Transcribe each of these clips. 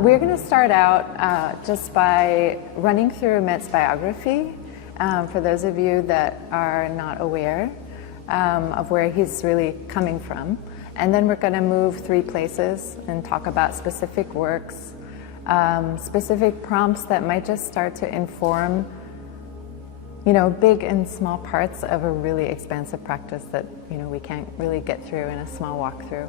We're going to start out just by running through Mitt's biography, for those of you that are not aware of where he's really coming from. And then we're going to move 3 places and talk about specific works, specific prompts that might just start to inform, big and small parts of a really expansive practice that, we can't really get through in a small walkthrough.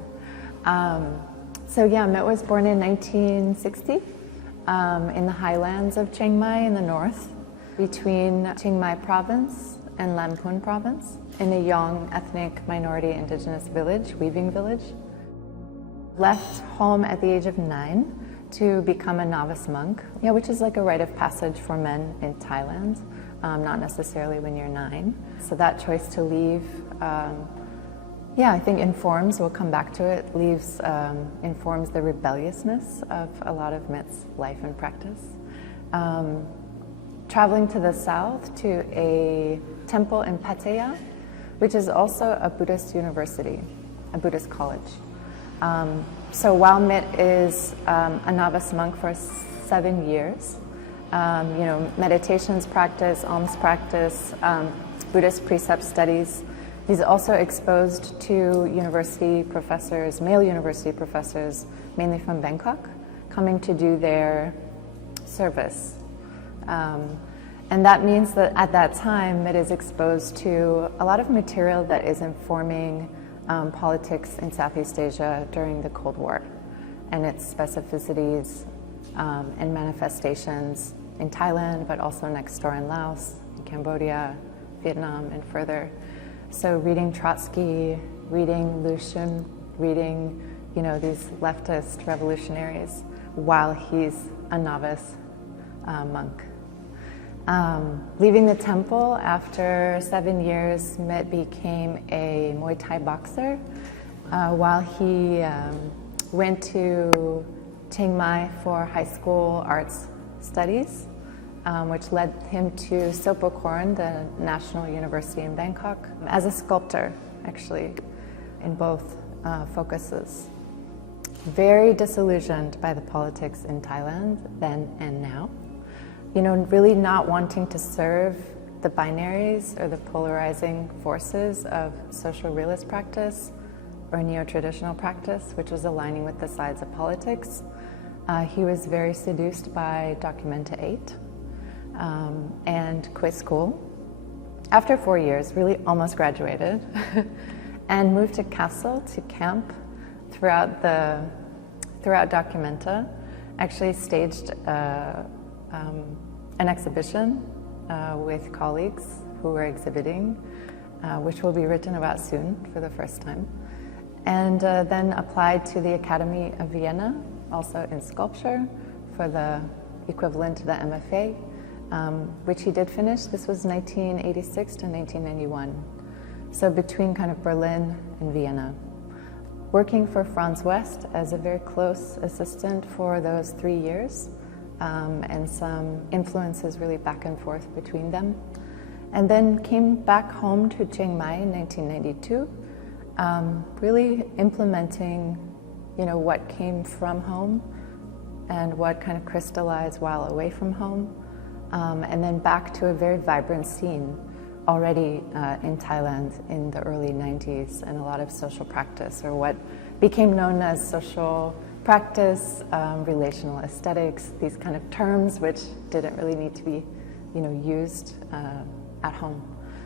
So yeah, Mitt was born in 1960 in the highlands of Chiang Mai in the north, between Chiang Mai province and Lamphun province, in a young ethnic minority indigenous village, weaving village. Left home at the age of 9 to become a novice monk, which is like a rite of passage for men in Thailand, not necessarily when you're 9. So that choice to leave, I think informs, we'll come back to it, informs the rebelliousness of a lot of Mitt's life and practice. Traveling to the south to a temple in Pattaya, which is also a Buddhist university, a Buddhist college. So while Mitt is a novice monk for 7 years, meditations practice, alms practice, Buddhist precept studies, he's also exposed to university professors, male university professors, mainly from Bangkok, coming to do their service. And that means that at that time, Mitt is exposed to a lot of material that is informing politics in Southeast Asia during the Cold War and its specificities and manifestations in Thailand, but also next door in Laos, in Cambodia, Vietnam, and further. So reading Trotsky, reading Lushan, reading, these leftist revolutionaries while he's a novice monk. Leaving the temple after 7 years, Mitt became a Muay Thai boxer while he went to Chiang Mai for high school arts studies, which led him to Sopokorn, the National University in Bangkok, as a sculptor, actually, in both focuses. Very disillusioned by the politics in Thailand then and now. Really not wanting to serve the binaries or the polarizing forces of social realist practice or neo-traditional practice, which was aligning with the sides of politics. He was very seduced by Documenta 8 and quit school. After 4 years, really almost graduated, and moved to Kassel to camp throughout Documenta. Actually staged an exhibition with colleagues who were exhibiting, which will be written about soon for the first time. And then applied to the Academy of Vienna, also in sculpture, for the equivalent to the MFA, which he did finish. This was 1986 to 1991. So between kind of Berlin and Vienna. Working for Franz West as a very close assistant for those 3 years. And some influences really back and forth between them. And then came back home to Chiang Mai in 1992, really implementing, what came from home and what kind of crystallized while away from home. And then back to a very vibrant scene already in Thailand in the early 90s, and a lot of social practice, or what became known as social practice, relational aesthetics, these kind of terms which didn't really need to be, used at home.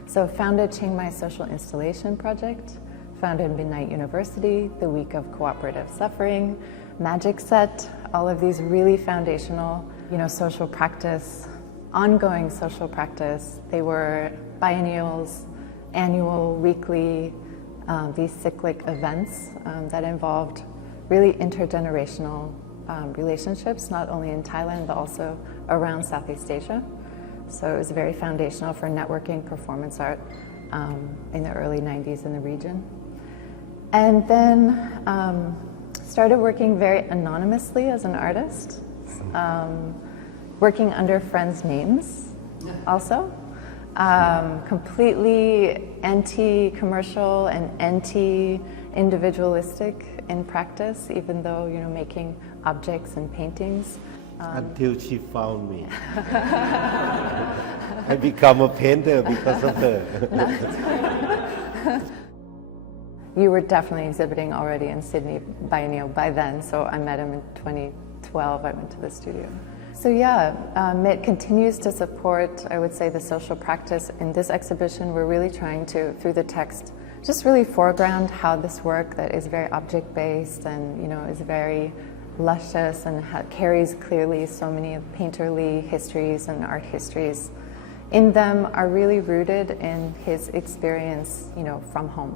So founded Chiang Mai Social Installation Project, founded Midnight University, the Week of Cooperative Suffering, Magic Set, all of these really foundational, social practice, ongoing social practice. They were biennials, annual, weekly, these cyclic events that involved really intergenerational relationships, not only in Thailand, but also around Southeast Asia. So it was very foundational for networking performance art in the early 90s in the region. And then started working very anonymously as an artist, working under friends' names also. Completely anti-commercial and anti-individualistic in practice, even though, making objects and paintings. Until she found me. I become a painter because of her. You were definitely exhibiting already in Sydney Biennial by then, so I met him in 2012. I went to the studio. So yeah, MIT continues to support, I would say, the social practice. In this exhibition, we're really trying to, through the text, just really foreground how this work that is very object-based and, is very luscious and carries clearly so many painterly histories and art histories in them are really rooted in his experience, from home.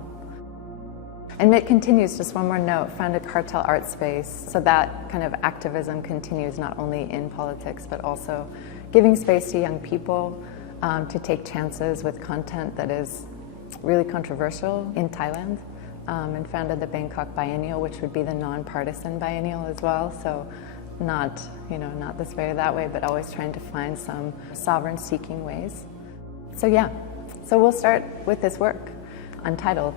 And it continues, just one more note, found a cartel art space, so that kind of activism continues not only in politics, but also giving space to young people to take chances with content that is really controversial in Thailand, and founded the Bangkok Biennial, which would be the non-partisan biennial as well, so not this way or that way, but always trying to find some sovereign-seeking ways. So yeah, so we'll start with this work, Untitled.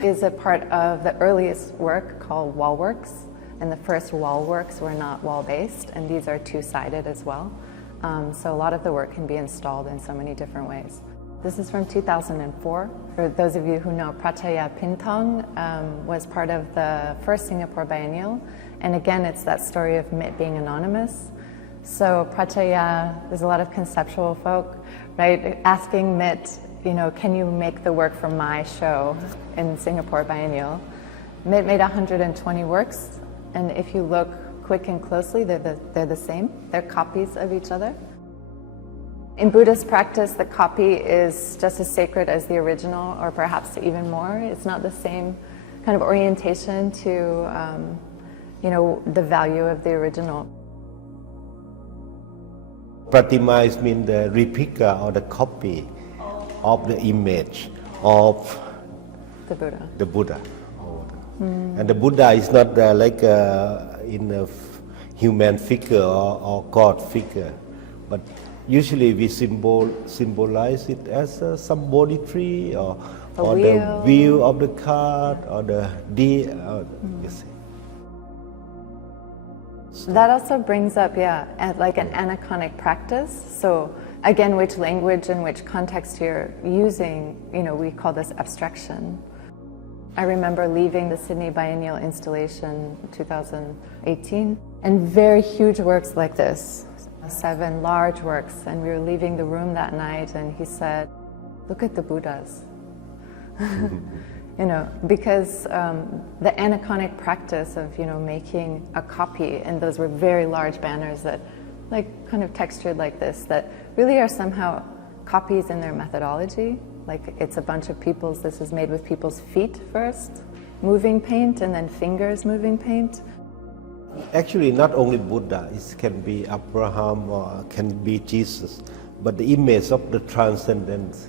Is a part of the earliest work called wall works, and the first wall works were not wall-based, and these are two-sided as well. So a lot of the work can be installed in so many different ways. This is from 2004. For those of you who know, Pratchaya Pintong was part of the first Singapore Biennial, and again, it's that story of MIT being anonymous. So Pratchaya, there's a lot of conceptual folk, right, asking MIT, can you make the work for my show in Singapore Biennial? MIT made 120 works, and if you look quick and closely, they're the same. They're copies of each other. In Buddhist practice, the copy is just as sacred as the original, or perhaps even more. It's not the same kind of orientation to, the value of the original. Pratima means the replica or the copy of the image of the Buddha. And the Buddha is not like in a human figure or God figure, but usually we symbolize it as a symbology or the wheel of the cart or the deer. You see. That also brings up, like an aniconic practice. So again, which language and which context you're using, we call this abstraction. I remember leaving the Sydney Biennial installation in 2018, and very huge works like this, 7 large works, and we were leaving the room that night, and he said, "Look at the Buddhas." Because the aniconic practice of, making a copy, and those were very large banners that, like, kind of textured like this, that really are somehow copies in their methodology. Like, it's a bunch of this is made with people's feet first, moving paint, and then fingers moving paint. Actually, not only Buddha, it can be Abraham or can be Jesus, but the image of the transcendence.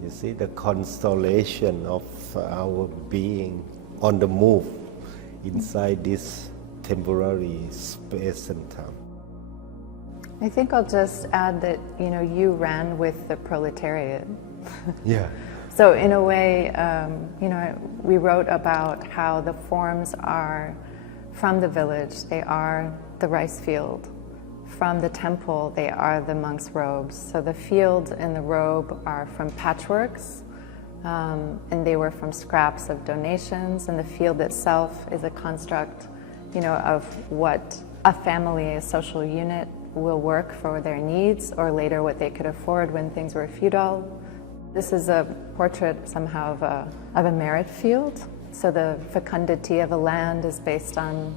You see, the constellation of our being on the move inside this temporary space and time. I think I'll just add that, you ran with the proletariat. Yeah. So in a way, we wrote about how the forms are from the village, they are the rice field. From the temple, they are the monk's robes. So the field and the robe are from patchworks, and they were from scraps of donations, and the field itself is a construct, of what a family, a social unit, will work for their needs, or later what they could afford when things were feudal. This is a portrait somehow of a merit field. So the fecundity of a land is based on,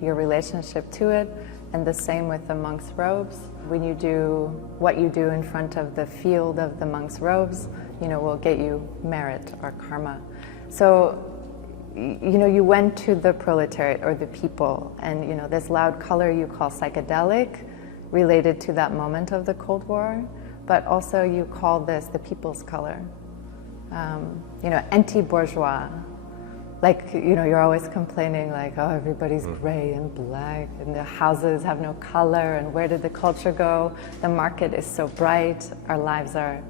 your relationship to it, and the same with the monk's robes. When you do what you do in front of the field of the monk's robes, will get you merit or karma. So, you went to the proletariat or the people, and this loud color you call psychedelic, related to that moment of the Cold War, but also you call this the people's color. Anti-bourgeois. Like, you're always complaining like, oh, everybody's gray and black, and the houses have no color, and where did the culture go? The market is so bright, our lives are,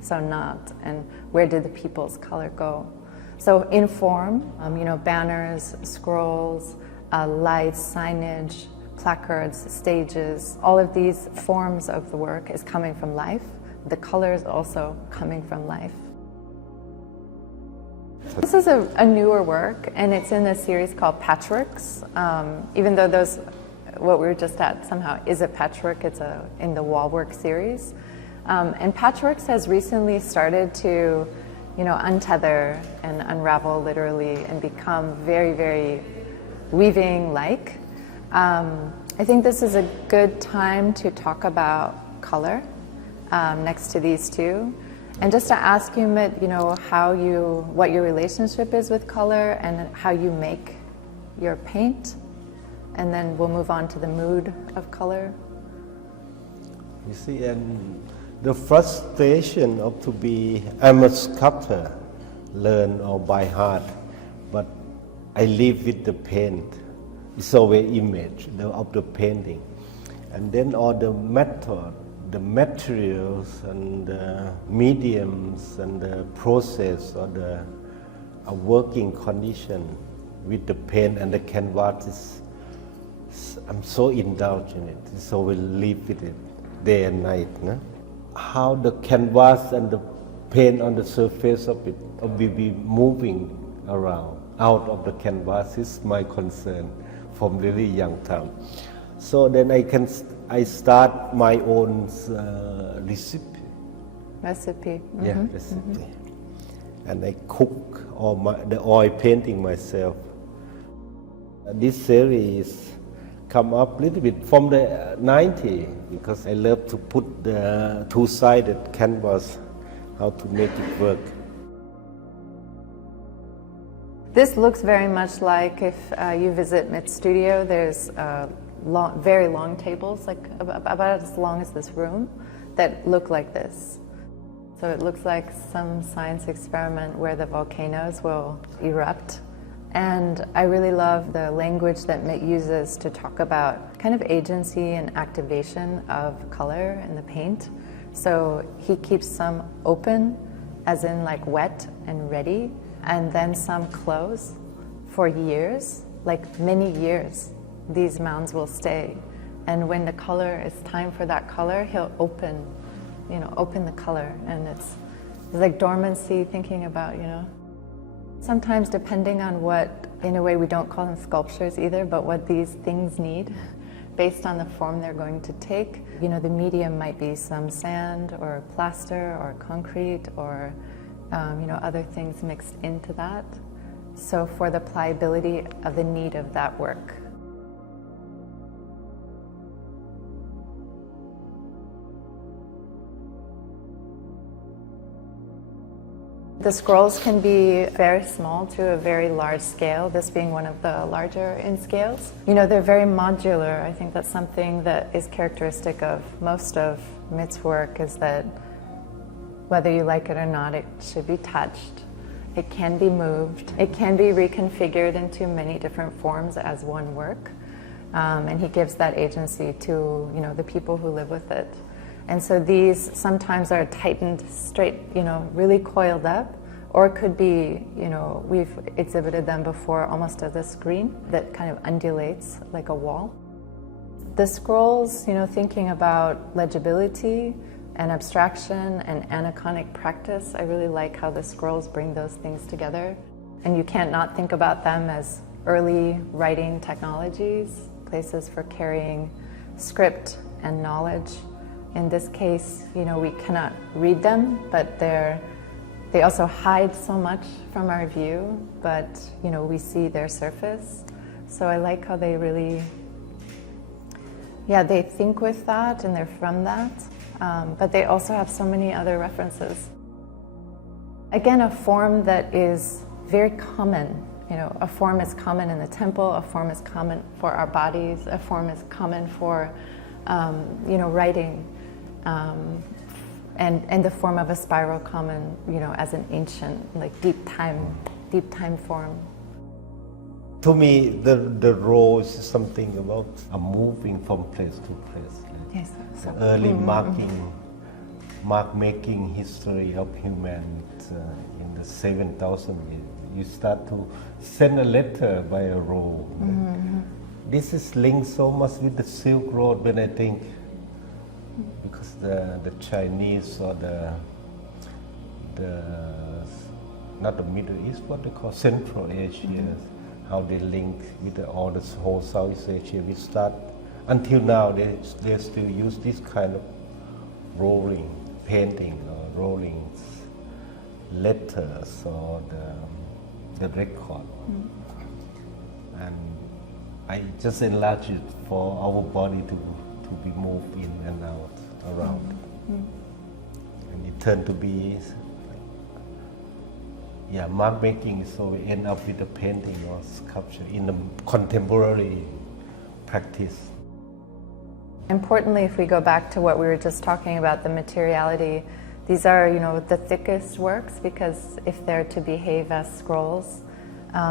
so not, and where did the people's color go? So in form, banners, scrolls, lights, signage, placards, stages, all of these forms of the work is coming from life. The color is also coming from life. This is a newer work, and it's in a series called Patchworks. Even though what we were just at somehow is a patchwork, it's in the Wallwork series. And Patchworks has recently started to, untether and unravel literally and become very, very weaving-like. I think this is a good time to talk about color next to these two. And just to ask you, Mit, what your relationship is with color and how you make your paint. And then we'll move on to the mood of color. You see, and the frustration of I'm a sculptor, learn or by heart, but I live with the paint. It's always image of the painting. And then all the method, the materials and the mediums and the process or the working condition with the paint and the canvas I'm so indulged in it, so we live with it day and night. No? How the canvas and the paint on the surface of it will be moving around out of the canvas is my concern from really young time. So then I start my own recipe. Mm-hmm. Yeah, recipe. Mm-hmm. And I cook the oil painting myself. This series come up a little bit from the 90s because I love to put the two-sided canvas, how to make it work. This looks very much like if you visit Mit's studio, there's very long tables, like about as long as this room, that look like this. So it looks like some science experiment where the volcanoes will erupt. And I really love the language that Mit uses to talk about kind of agency and activation of color in the paint. So he keeps some open, as in like wet and ready, and then some close for years, like many years. These mounds will stay. And when the color is time for that color, he'll open the color. And it's like dormancy, thinking about, sometimes depending on what, in a way we don't call them sculptures either, but what these things need based on the form they're going to take. The medium might be some sand or plaster or concrete or other things mixed into that. So for the pliability of the need of that work. The scrolls can be very small to a very large scale, this being one of the larger in scales. They're very modular. I think that's something that is characteristic of most of Mit's work, is that whether you like it or not, it should be touched. It can be moved. It can be reconfigured into many different forms as one work. And he gives that agency to, the people who live with it. And so these sometimes are tightened straight, really coiled up, or it could be, we've exhibited them before almost as a screen that kind of undulates like a wall. The scrolls, thinking about legibility and abstraction and aniconic practice, I really like how the scrolls bring those things together. And you can't not think about them as early writing technologies, places for carrying script and knowledge. In this case, we cannot read them, but they also hide so much from our view, but, we see their surface. So I like how they really, they think with that and they're from that, but they also have so many other references. Again, a form that is very common. A form is common in the temple, a form is common for our bodies, a form is common for, writing. And the form of a spiral common, as an ancient, like deep time form. To me, the role is something about moving from place to place. Yes. The early mark-making history of humanity in the 7,000 You start to send a letter by a road. This is linked so much with the Silk Road when I think, because the Chinese or the not the Middle East, what they call Central Asia, how they link with all the whole Southeast Asia. We start, until now they still use this kind of rolling painting or rolling letters or the record. And I just enlarge it for our body to be moved in and out around. And it turned to be mark making, so we end up with a painting or sculpture in the contemporary practice. Importantly, if we go back to what we were just talking about, the materiality, these are, the thickest works, because if they're to behave as scrolls,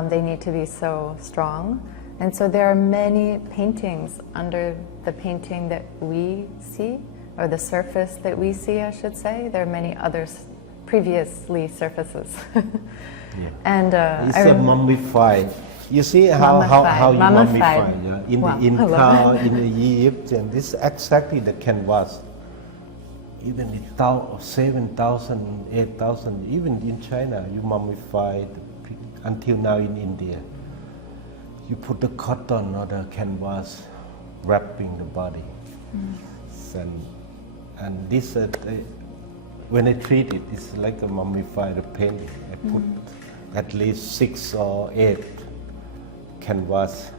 they need to be so strong. And so there are many paintings under the painting that we see, or the surface that we see, I should say. There are many others previously surfaces. And it's a mummified. You see how you mummify in the Inca, in Egypt, and this is exactly the canvas. Even in 7,000, 8,000, even in China, you mummify until now in India. You put the cotton or the canvas wrapping the body. And this, when I treat it, it's like a mummified painting. I put at least 6 or 8 canvas,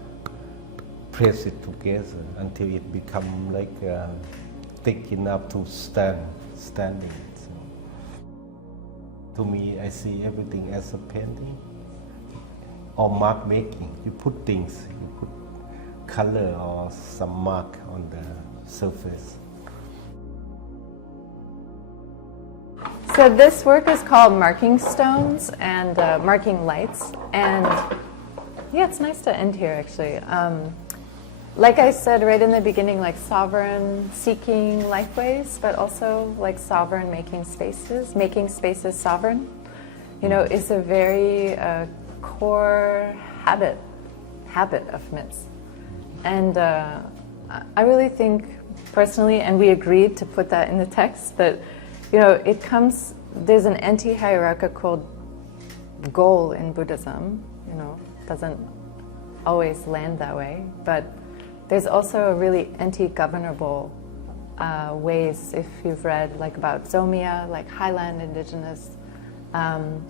press it together until it become like thick enough to standing. So, to me, I see everything as a painting or mark making. You put things, you put color or some mark on the surface. So this work is called Marking Stones and Marking Lights, and it's nice to end here actually. Like I said right in the beginning, like sovereign seeking lifeways, but also like sovereign making spaces sovereign, is a very core habit of MITS. And I really think personally, and we agreed to put that in the text, that there's an anti-hierarchical goal in Buddhism, doesn't always land that way, but there's also a really anti-governable ways, if you've read like about Zomia, like highland indigenous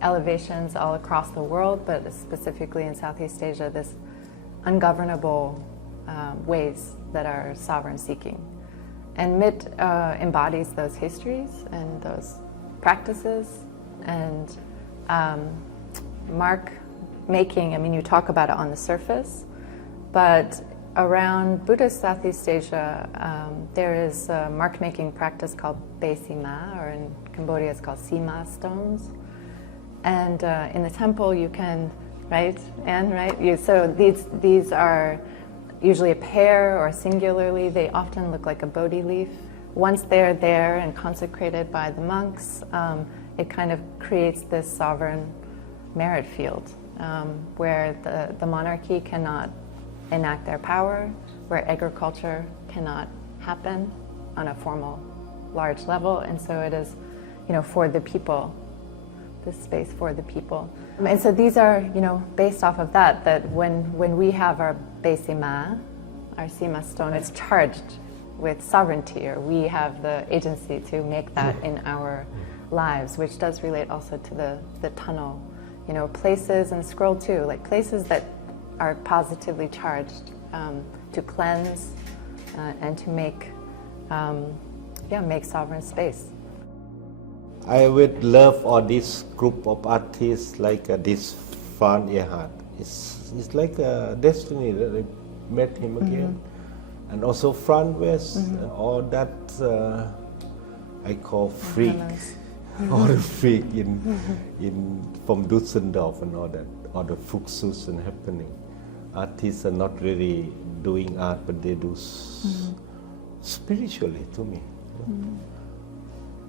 elevations all across the world, but specifically in Southeast Asia, this ungovernable ways that are sovereign seeking. And MIT embodies those histories and those practices, and mark making, you talk about it on the surface, but around Buddhist Southeast Asia, there is a mark making practice called Bae Sima, or in Cambodia it's called Sima stones. And in the temple you can, so these are usually a pair or singularly. They often look like a Bodhi leaf. Once they're there and consecrated by the monks, it kind of creates this sovereign merit field where the monarchy cannot enact their power, where agriculture cannot happen on a formal, large level, and so it is, for the people, this space for the people. And so these are, based off of that when we have our Bae Sima, our Sima stone, it's charged with sovereignty, or we have the agency to make that in our lives, which does relate also to the tunnel, places, and scroll too, like places that are positively charged to cleanse and to make sovereign space. I would love all this group of artists like this Franz West. It's like a destiny that I met him again. And also Franz West, all that I call freak, all the freak from Düsseldorf and all that, all the Fluxus happening. Artists are not really doing art, but they do spiritually to me.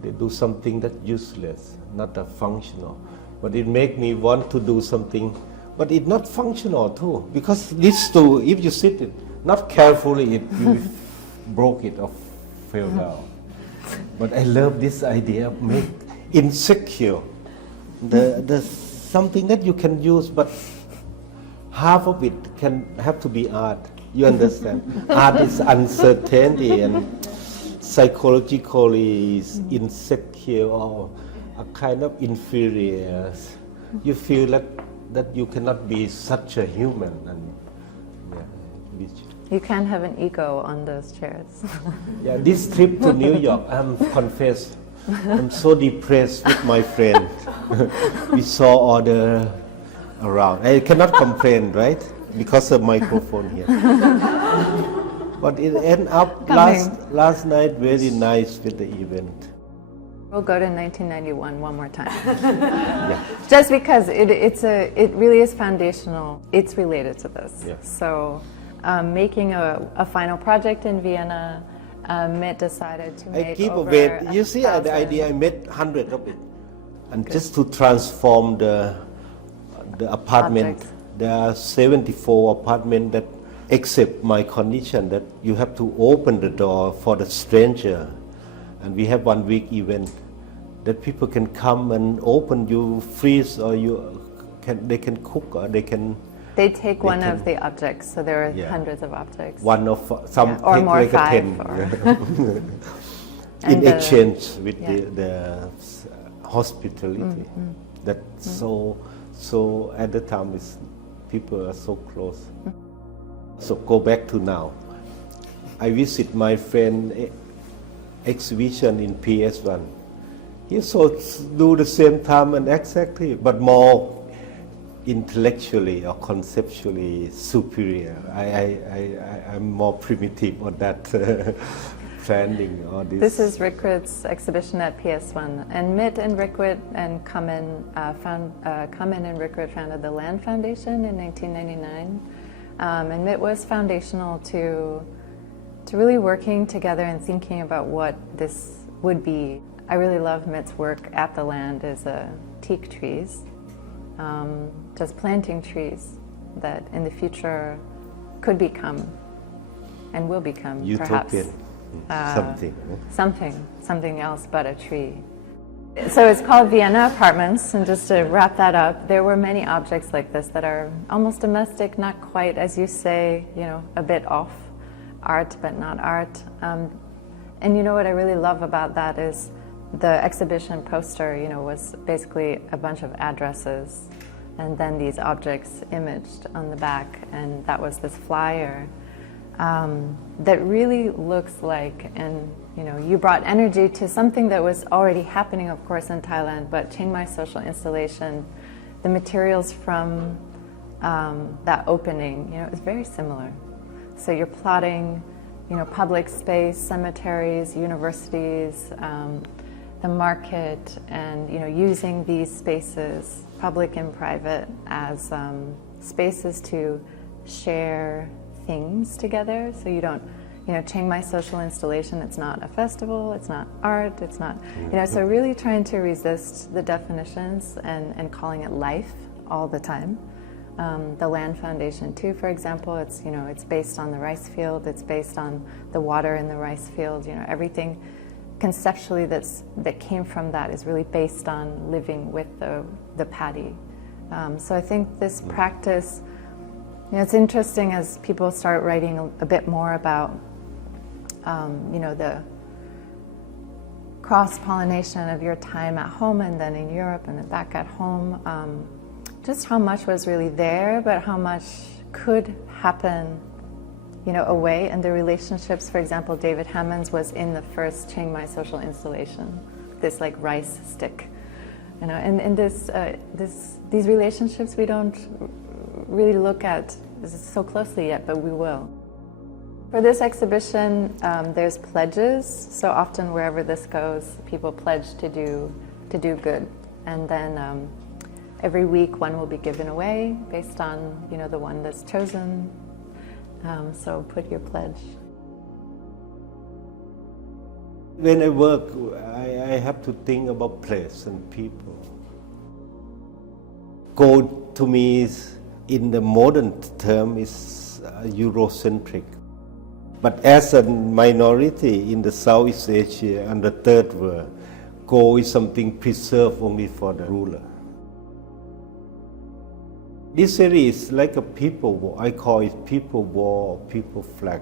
They do something that's useless, not a functional. but it make me want to do something, but it's not functional too, because this stool, if you sit it not carefully, it will broke it or fell down. But I love this idea of make insecure. The something that you can use, but half of it can have to be art. You understand? Art is uncertainty and psychologically is insecure or a kind of inferior. You feel that you cannot be such a human. And you can't have an ego on those chairs. Yeah, this trip to New York, I'm so depressed with my friend. We saw other around. I cannot complain, right? Because of microphone here. But it ended up last night very nice with the event. We'll go to 1991 one more time. Yeah. Just because it really is foundational. It's related to this. Yeah. So making a final project in Vienna, Mitt decided to make You see the idea, I made 100 of it. And good. Just to transform the apartment, objects. There are 74 apartments that accept my condition that you have to open the door for the stranger. And we have 1 week event that people can come and open, you freeze, or they can cook, or they can. They take one of the objects, so there are hundreds of objects. One of some, yeah. Or more, like 5. In exchange with the hospitality. That's so at the time people are so close. So go back to now. I visit my friend exhibition in PS1. He also do the same time and exactly, but more intellectually or conceptually superior. I'm more primitive on that planning or this. This is Rikrit's exhibition at PS1, and Mitt and Rikrit and Kamen and Rikrit founded the Land Foundation in 1999, and Mitt was foundational to really working together and thinking about what this would be. I really love Mitt's work at the Land is teak trees, just planting trees that in the future could become and will become utopian, perhaps something else but a tree. So it's called Vienna Apartments, and just to wrap that up, there were many objects like this that are almost domestic, not quite, as you say, a bit off. Art, but not art. And you know what I really love about that is the exhibition poster, was basically a bunch of addresses and then these objects imaged on the back, and that was this flyer that really looks like, and you brought energy to something that was already happening, of course, in Thailand, but Chiang Mai social installation, the materials from that opening, is very similar. So you're plotting, public space, cemeteries, universities, the market, and using these spaces, public and private, as spaces to share things together. So you don't, Chiang Mai social installation, it's not a festival, it's not art, it's not, so really trying to resist the definitions and calling it life all the time. The Land Foundation too, for example, it's based on the rice field, it's based on the water in the rice field, everything conceptually that came from that is really based on living with the paddy. So I think this practice, it's interesting as people start writing a bit more about the cross-pollination of your time at home and then in Europe and then back at home. Just how much was really there, but how much could happen, away. And the relationships, for example, David Hammond's was in the first Chiang Mai social installation, this like rice stick, and these relationships we don't really look at so closely yet, but we will. For this exhibition, there's pledges. So often wherever this goes, people pledge to do good, and then. Every week one will be given away based on the one that's chosen. So put your pledge. When I work, I have to think about place and people. Gold to me is, in the modern term, is Eurocentric. But as a minority in the Southeast Asia and the Third World, gold is something preserved only for the ruler. This series is like a people war. I call it people war, people flag.